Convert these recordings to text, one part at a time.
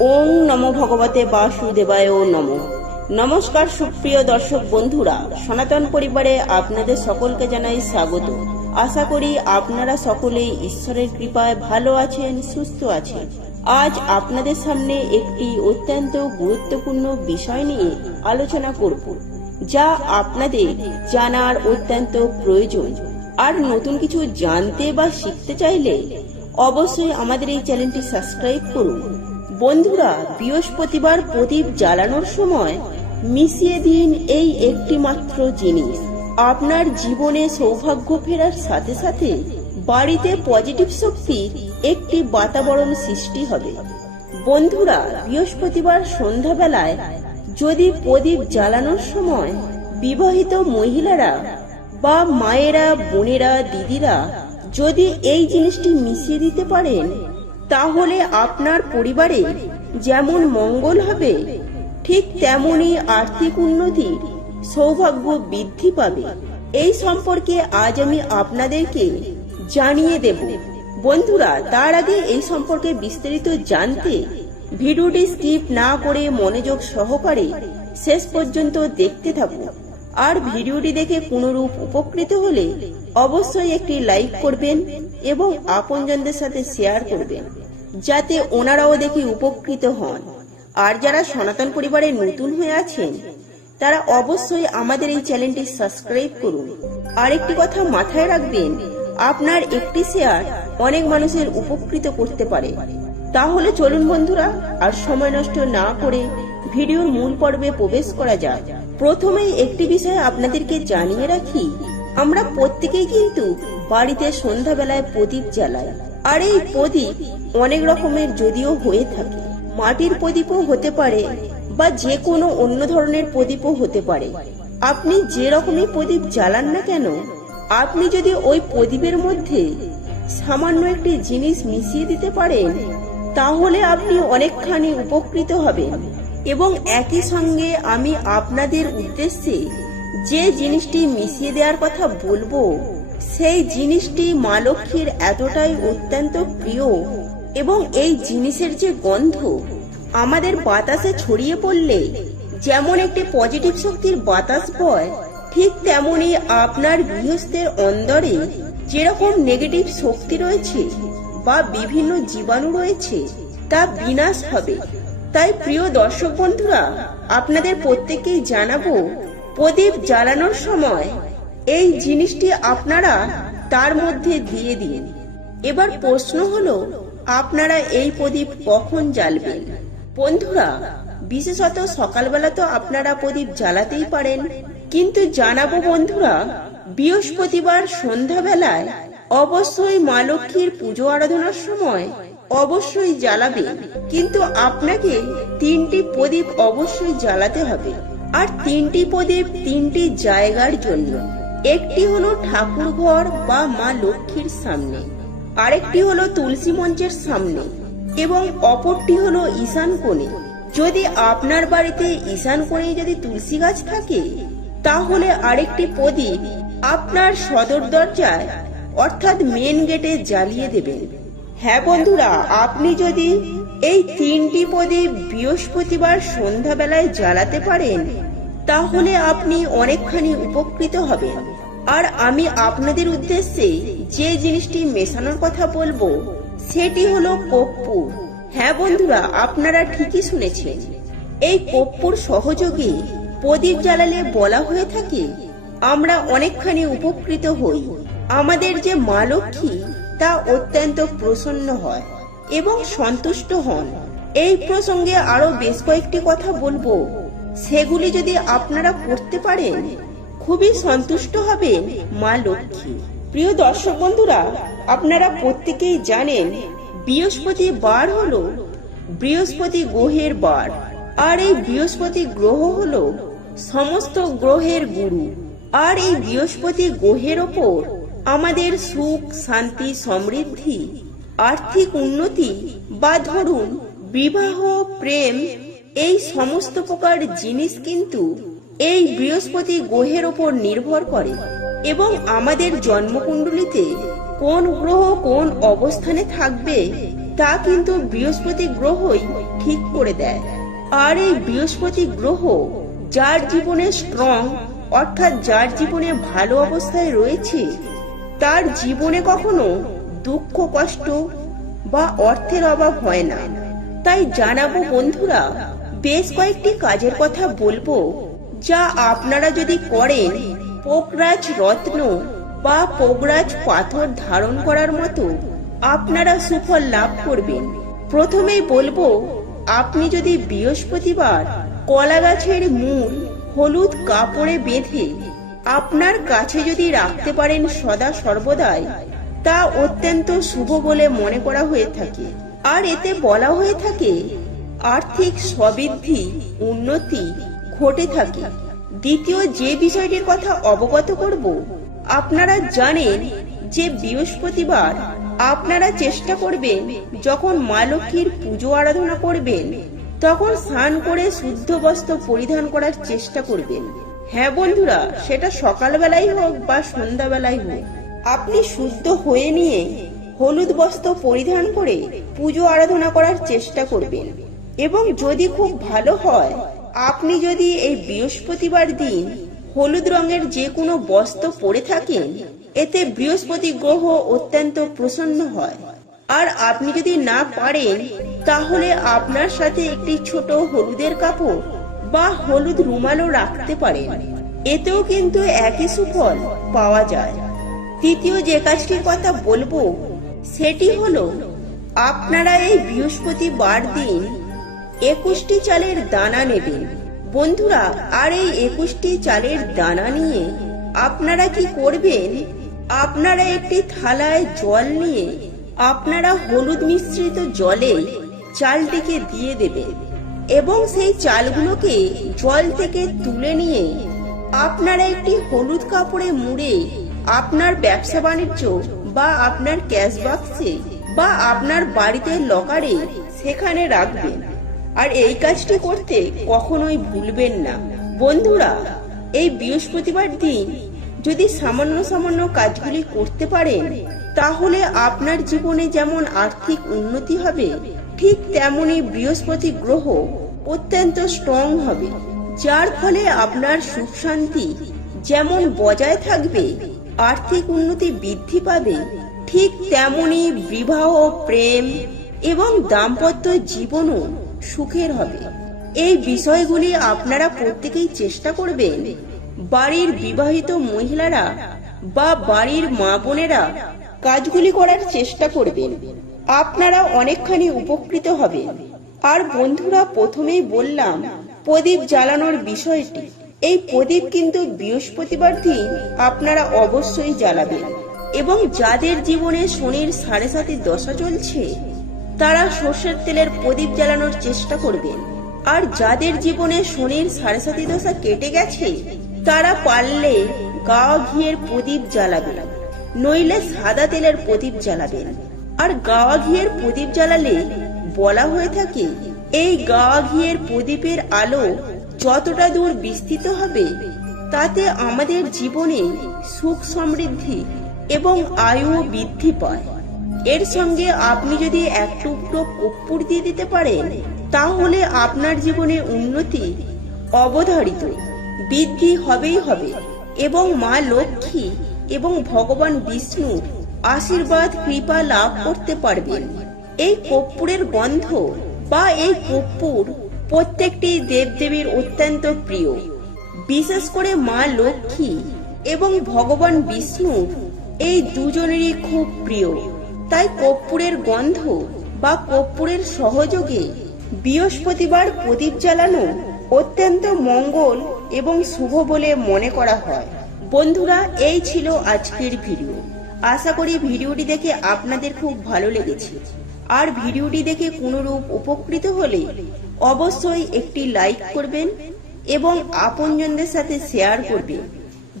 ওং নম ভগবতে বাসুদেবায় নম। নমস্কার সুপ্রিয় দর্শক বন্ধুরা, সনাতন পরিবারে আপনাদের সকলকে জানাই স্বাগত। আশা করি আপনারা সকলেই ঈশ্বরের কৃপায় ভালো আছেন, সুস্থ আছেন। আজ আপনাদের সামনে একটি অত্যন্ত গুরুত্বপূর্ণ বিষয় নিয়ে আলোচনা করব, যা আপনাদের জানার অত্যন্ত প্রয়োজন। আর নতুন কিছু জানতে বা শিখতে চাইলে অবশ্যই আমাদের এই চ্যানেলটি সাবস্ক্রাইব করুন। বন্ধুরা, বৃহস্পতিবার প্রদীপ জ্বালানোর সময় মিশিয়ে দিন এই একটি মাত্র জিনিস। আপনার জীবনে সৌভাগ্য ফেরার সাথে সাথে বাড়িতে পজিটিভ শক্তির একটি বাতাবরণ সৃষ্টি হবে। বন্ধুরা, বৃহস্পতিবার সন্ধ্যাবেলায় যদি প্রদীপ জ্বালানোর সময় বিবাহিত মহিলারা বা মায়েরা, বোনেরা, দিদিরা যদি এই জিনিসটি মিশিয়ে দিতে পারেন তাহলে আপনার পরিবারে যেমন মঙ্গল হবে, ঠিক তেমনই আর্থিক উন্নতি, সৌভাগ্য বৃদ্ধি পাবে। এই সম্পর্কে আজ আমি আপনাদেরকে জানিয়ে দেব। বন্ধুরা, তার আগে এই সম্পর্কে বিস্তারিত জানতে ভিডিওটি স্কিপ না করে মনোযোগ সহকারে শেষ পর্যন্ত দেখতে থাকুন। আর ভিডিওটি দেখে কোনরূপ উপকৃত হলে অবশ্যই একটি লাইক করবেন এবং আপনজনদের সাথে শেয়ার করবেন। যাতে ওনারাও দেখে উপকৃত হন। আর যারা সনাতন পরিবারে নতুন হয়ে আছেন, তারা অবশ্যই আমাদের এই চ্যানেলটি সাবস্ক্রাইব করুন। আর একটি কথা মাথায় রাখবেন, আপনার একটি শেয়ার অনেক মানুষের উপকৃত করতে পারে। তাহলে চলুন বন্ধুরা, আর সময় নষ্ট না করে ভিডিওর মূল পর্বে প্রবেশ করা যাক। প্রথমেই একটি বিষয় আপনাদেরকে জানিয়ে রাখি, আমরা প্রত্যেকেই কিন্তু বাড়িতে সন্ধ্যাবেলায় প্রদীপ জ্বালাই। আর এই প্রদীপ অনেক রকমের যদিও হয়ে থাকে। মাটির প্রদীপও হতে পারে বা যে কোনো অন্য ধরনের প্রদীপও হতে পারে। আপনি যে রকমই প্রদীপ জ্বালান না কেন, আপনি যদি ওই প্রদীপের মধ্যে সামান্য একটি জিনিস মিশিয়ে দিতে পারেন, তাহলে আপনি অনেকখানি উপকৃত হবেন। এবং একই সঙ্গে আমি আপনাদের উদ্দেশ্যে যে জিনিসটি মিশিয়ে দেওয়ার কথা বলব সেই জিনিসটি মা লক্ষ্মীর এতটাই অত্যন্ত প্রিয় এবং এই জিনিসের যে গন্ধ, আমাদের বাতাসে ছড়িয়ে পড়লে যেমন একটি পজিটিভ শক্তির বাতাস বয়, ঠিক তেমনি আপনার গৃহস্থের অন্দরে যেরকম নেগেটিভ শক্তি রয়েছে বা বিভিন্ন জীবাণু রয়েছে, তা বিনাশ হবে। তাই প্রিয় দর্শক বন্ধুরা, আপনাদের প্রত্যেককেই জানাব, প্রদীপ জ্বালানোর সময় এই জিনিসটি আপনারা তার মধ্যে দিয়ে দিন। এবার প্রশ্ন হলো, আপনারা এই প্রদীপ কখন জ্বালবেন? বন্ধুরা, বিশেষত সকালবেলা তো আপনারা প্রদীপ জ্বালাতেই পারেন। কিন্তু জানাব বন্ধুরা, বৃহস্পতিবার সন্ধ্যাবেলায় অবশ্যই মা লক্ষ্মীর পুজো আরাধনার সময় অবশ্যই জ্বালাবে কিন্তু আপনাকে তিনটি প্রদীপ অবশ্যই জ্বালাতে হবে। আর তিনটি প্রদীপ তিনটি জায়গার জন্য। একটি হলো ঠাকুর ঘর বা মা লক্ষ্মীর সামনে, আরেকটি হলো তুলসী মঞ্চের সামনে, এবং অপরটি হলো ঈশান কোণে। যদি আপনার বাড়িতে ঈশান কোণে যদি তুলসী গাছ থাকে, তাহলে আরেকটি প্রদীপ আপনার সদর দরজায়, অর্থাৎ মেন গেটে জ্বালিয়ে দেবেন। হ্যাঁ বন্ধুরা, আপনি যদি এই তিনটি প্রদীপ বৃহস্পতিবার সন্ধ্যাবেলায় জ্বালাতে পারেন, তাহলে আপনি অনেকখানি উপকৃত হবেন। আর আমি আপনাদের উদ্দেশ্যে যে জিনিসটি মেশানোর কথা বলব, সেটি হলো কর্পূর হ্যাঁ বন্ধুরা, আপনারা ঠিকই শুনেছেন। এই কর্পূর সহযোগে প্রদীপ জ্বালালে বলা হয়ে থাকে, আমরা অনেকখানি উপকৃত হই। আমাদের যে মা লক্ষ্মী, তা অত্যন্ত প্রসন্ন হয় এবং সন্তুষ্ট হন। এই প্রসঙ্গে আরও বেশ কয়েকটি কথা বলব। সেগুলি যদি আপনারা করতে পারেন খুবই সন্তুষ্ট হবেন মা লক্ষ্মী। প্রিয় দর্শক বন্ধুরা, আপনারা প্রত্যেকেই জানেন বৃহস্পতি বার হলো বৃহস্পতি গ্রহের বার। আর এই বৃহস্পতি গ্রহ হলো সমস্ত গ্রহের গুরু। আর এই বৃহস্পতি গ্রহের ওপর আমাদের সুখ, শান্তি, সমৃদ্ধি, আর্থিক উন্নতি বা ধরুন বিবাহ, প্রেম, এই সমস্ত প্রকার জিনিস কিন্তু এই বৃহস্পতি গ্রহের ওপর নির্ভর করে এবং আমাদের জন্মকুণ্ডলিতে কোন গ্রহ কোন অবস্থানে থাকবে তা কিন্তু বৃহস্পতি গ্রহই ঠিক করে দেয়। আর এই বৃহস্পতি গ্রহ যার জীবনে স্ট্রং অর্থাৎ যার জীবনে ভালো অবস্থায় রয়েছে, তার জীবনে কখনো দুঃখ, কষ্ট বা অর্থের অভাব হয় না। তাই জানাব বন্ধুরা, বেশ কয়েকটি কাজের কথা বলব। যা আপনারা যদি করেন পোকরাজ রত্ন বা পোকরাজ পাথর ধারণ করার মতো আপনারা সুফল লাভ করবেন। প্রথমেই বলব, আপনি যদি বৃহস্পতিবার কলা গাছের মূল হলুদ কাপড়ে বেঁধে আপনার কাছে যদি রাখতে পারেন সদা সর্বদাই, তা অত্যন্ত শুভ বলে মনে করা হয়ে থাকে। আর এতে বলা হয়ে থাকে, আর্থিক সবৃদ্ধি উন্নতি ঘটে থাকে। দ্বিতীয় যে বিষয়টির কথা অবগত করব, আপনারা জানেন যে বৃহস্পতিবার আপনারা চেষ্টা করবেন, যখন মা লক্ষ্মীর পুজো আরাধনা করবেন, তখন স্নান করে শুদ্ধ বস্ত্র পরিধান করার চেষ্টা করবেন। হ্যাঁ বন্ধুরা, সেটা সকালবেলাই হোক বা সন্ধ্যাবেলাই হোক, আপনি শুদ্ধ হয়ে নিয়ে হলুদ বস্ত্র পরিধান করে পুজো আরাধনা করার চেষ্টা করবেন। এবং যদি খুব ভালো হয় আপনি যদি এই বৃহস্পতিবার দিন হলুদ রঙের যে কোনো বস্ত্র পরে থাকেন, এতে বৃহস্পতি গ্রহ অত্যন্ত প্রসন্ন হয়। আর আপনি যদি না পারেন, তাহলে আপনার সাথে একটি ছোট হলুদের কাপড় বা হলুদ রুমালও রাখতে পারেন। এতেও কিন্তু একই সুফল পাওয়া যায়। তৃতীয় যে কাজটির কথা বলব, সেটি হলো, আপনারা এই বৃহস্পতিবার দিন একুশটি চালের দানা নেবেন বন্ধুরা, আর এই একুশটি চালের দানা নিয়ে আপনারা কি করবেন? আপনারা একটি থালায় জল নিয়ে আপনারা হলুদ মিশ্রিত জলে চালটিকে দিয়ে দেবেন এবং সেই চালগুলোকে জল থেকে তুলে নিয়ে আপনারা একটি হলুদ কাপড়ে মুড়ে আপনার ব্যবসা বাণিজ্য বা আপনার ক্যাশ বাক্সে বা আপনার বাড়িতে লকারে সেখানে রাখবেন। আর এই কাজটি করতে কখনোই ভুলবেন না। বন্ধুরা, এই বৃহস্পতিবার দিন যদি সামান্য সামান্য কাজগুলি করতে পারেন, তাহলে আপনার জীবনে যেমন আর্থিক উন্নতি হবে, ঠিক তেমনি বৃহস্পতি গ্রহ অত্যন্ত স্ট্রং হবে, যার ফলে আপনার সুখ শান্তি যেমন বজায় থাকবে, আর্থিক উন্নতি বৃদ্ধি পাবে, ঠিক তেমনই বিবাহ, প্রেম এবং দাম্পত্য জীবনও সুখের হবে। এই বিষয়গুলি আপনারা প্রত্যেকেই চেষ্টা করবেন। বাড়ির বিবাহিত মহিলারা বা বাড়ির মা বোনেরা কাজগুলি করার চেষ্টা করবেন। আপনারা অনেকখানি উপকৃত হবেন। আর বন্ধুরা, প্রথমেই বললাম, প্রদীপ জ্বালানোর বিষয়টি। এই প্রদীপ কিন্তু বৃহস্পতিবার দিন আপনারা অবশ্যই জ্বালাবেন। এবং যাদের জীবনে শনির সাড়ে সাতের দশা চলছে তারা সর্ষের তেলের প্রদীপ জ্বালানোর চেষ্টা করবেন আর যাদের জীবনে শনির সাড়ে সাতি দশা কেটে গেছে, তারা পারলে গাওয়া ঘিয়ের প্রদীপ জ্বালাবেন নইলে সাদা তেলের প্রদীপ জ্বালাবেন আর গাওয়া ঘিয়ের প্রদীপ জ্বালালে বলা হয়ে থাকে, এই গাওয়া ঘিয়ের প্রদীপের আলো যতটা দূর বিস্তৃত হবে, তাতে আমাদের জীবনে সুখ সমৃদ্ধি এবং আয়ু বৃদ্ধি পায়। এর সঙ্গে আপনি যদি এক টুকরো কর্পূর দিয়ে দিতে পারেন, তাহলে আপনার জীবনে উন্নতি অবধারিত। বৃদ্ধি হবেই হবে। এবং মা লক্ষ্মী এবং ভগবান বিষ্ণুর আশীর্বাদ, কৃপা লাভ করতে পারবেন। এই কর্পূরের গন্ধ বা এই কর্পূর প্রত্যেকটি দেবদেবীর অত্যন্ত প্রিয়। বিশেষ করে মা লক্ষ্মী এবং ভগবান বিষ্ণুর এই দুজনেরই খুব প্রিয়। তাই কর্পূরের গন্ধ বা কর্পূরের সহযোগে বৃহস্পতিবার প্রদীপ জ্বালানো অত্যন্ত মঙ্গল এবং শুভ বলে মনে করা হয়। বন্ধুরা, এই ছিল আজকের ভিডিও। আশা করি ভিডিওটি দেখে আপনাদের খুব ভালো লেগেছে। আর ভিডিওটি দেখে কোনোরূপ উপকৃত হলে অবশ্যই একটি লাইক করবেন এবং আপনজনদের সাথে শেয়ার করবেন,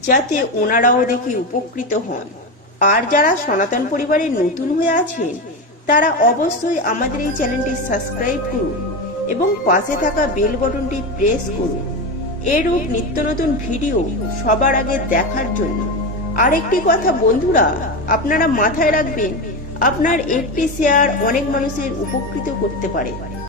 যাতে ওনারাও দেখে উপকৃত হন। আর যারা সনাতন পরিবারে নতুন হয়ে আছেন, তারা অবশ্যই আমাদের এই চ্যানেলটি সাবস্ক্রাইব করুন এবং পাশে থাকা বেল বটনটি প্রেস করুন। এরূপ নিত্য নতুন ভিডিও সবার আগে দেখার জন্য। আরেকটি কথা, বন্ধুরা, আপনারা মাথায় রাখবেন, আপনার একটি শেয়ার অনেক মানুষের উপকৃত করতে পারে।